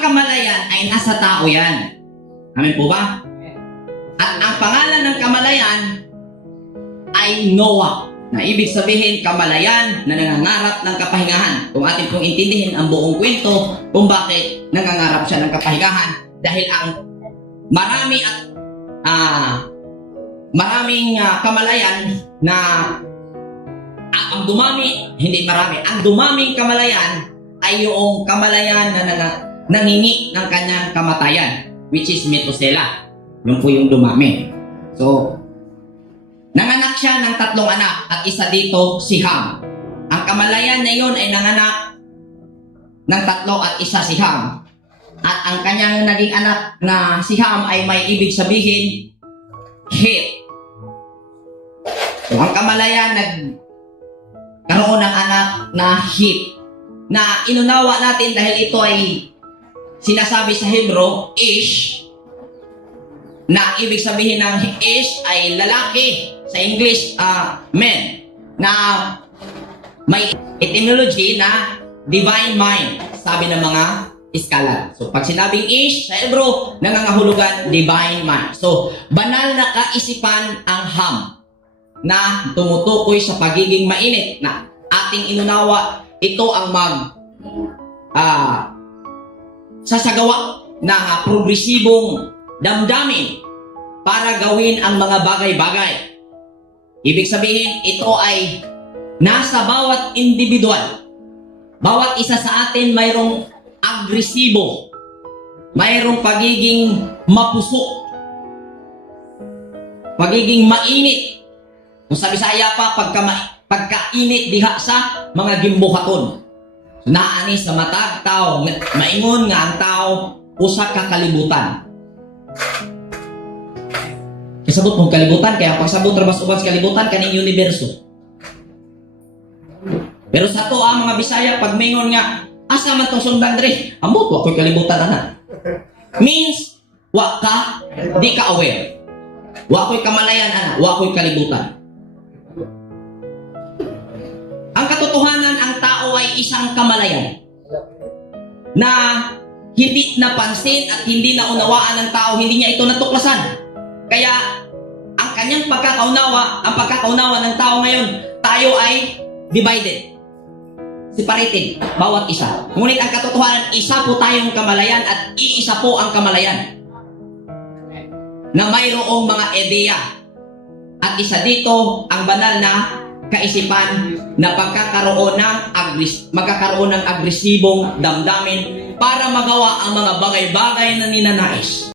kamalayan ay nasa tao yan. Amen po ba? At ang pangalan ng kamalayan ay Noah, na ibig sabihin kamalayan na nangangarap ng kapahingahan. Kung atin pong intindihin ang buong kwento kung bakit nangangarap siya ng kapahingahan, dahil ang maraming kamalayan na ang dumaming kamalayan ay yung kamalayan na nangingi ng kanyang kamatayan, which is Methuselah. Yun po yung dumami. So, nanganak siya ng 3 anak at isa dito si Ham. Ang kamalayan na yun ay nanganak ng 3 at isa si Ham. At ang kanyang naging anak na si Ham ay may ibig sabihin Heth. So, ang kamalayan nagkaroon ng anak na Heth, na inunawa natin dahil ito ay sinasabi sa Hebrew, Ish, na ibig sabihin ng Ish ay lalaki, sa English, men, na may etymology na divine mind, sabi ng mga scholar. So, pag sinabing Ish sa Hebrew, nangangahulugan divine mind. So, banal na kaisipan ang Ham, na tumutukoy sa pagiging mainit, na ating inunawa, ito ang sasagawa na progresibong damdamin para gawin ang mga bagay-bagay. Ibig sabihin, ito ay nasa bawat individual. Bawat isa sa atin mayroong agresibo, mayroong pagiging mapusok, pagiging mainit. Kung sa Bisaya pa, pagkainit diha sa mga gimbuhaton. So, naani sa matag tao, maingon nga ang tao usa ka kalibutan. Kasabot mong kalibutan, kaya pagsabot rabas ubas kalibutan kaning universo. Pero sa to ang mga Bisaya, pag maingon nga asa man tong sundan dre, amot wa ko'y kalibutan ana. Means wa ka, di ka aware. Wa ko'y kamalayan ana, wa ko'y kalibutan. Ang katotohanan, ang tao ay isang kamalayan na hindi napansin at hindi naunawaan ng tao, hindi niya ito natuklasan. Kaya ang kanyang pagkakaunawa ng tao ngayon, tayo ay divided, separated, bawat isa. Ngunit ang katotohanan, isa po tayong kamalayan at iisa po ang kamalayan na mayroong mga ideya. At isa dito ang banal na kaisipan na magkakaroon ng agresibong damdamin para magawa ang mga bagay-bagay na ninanais.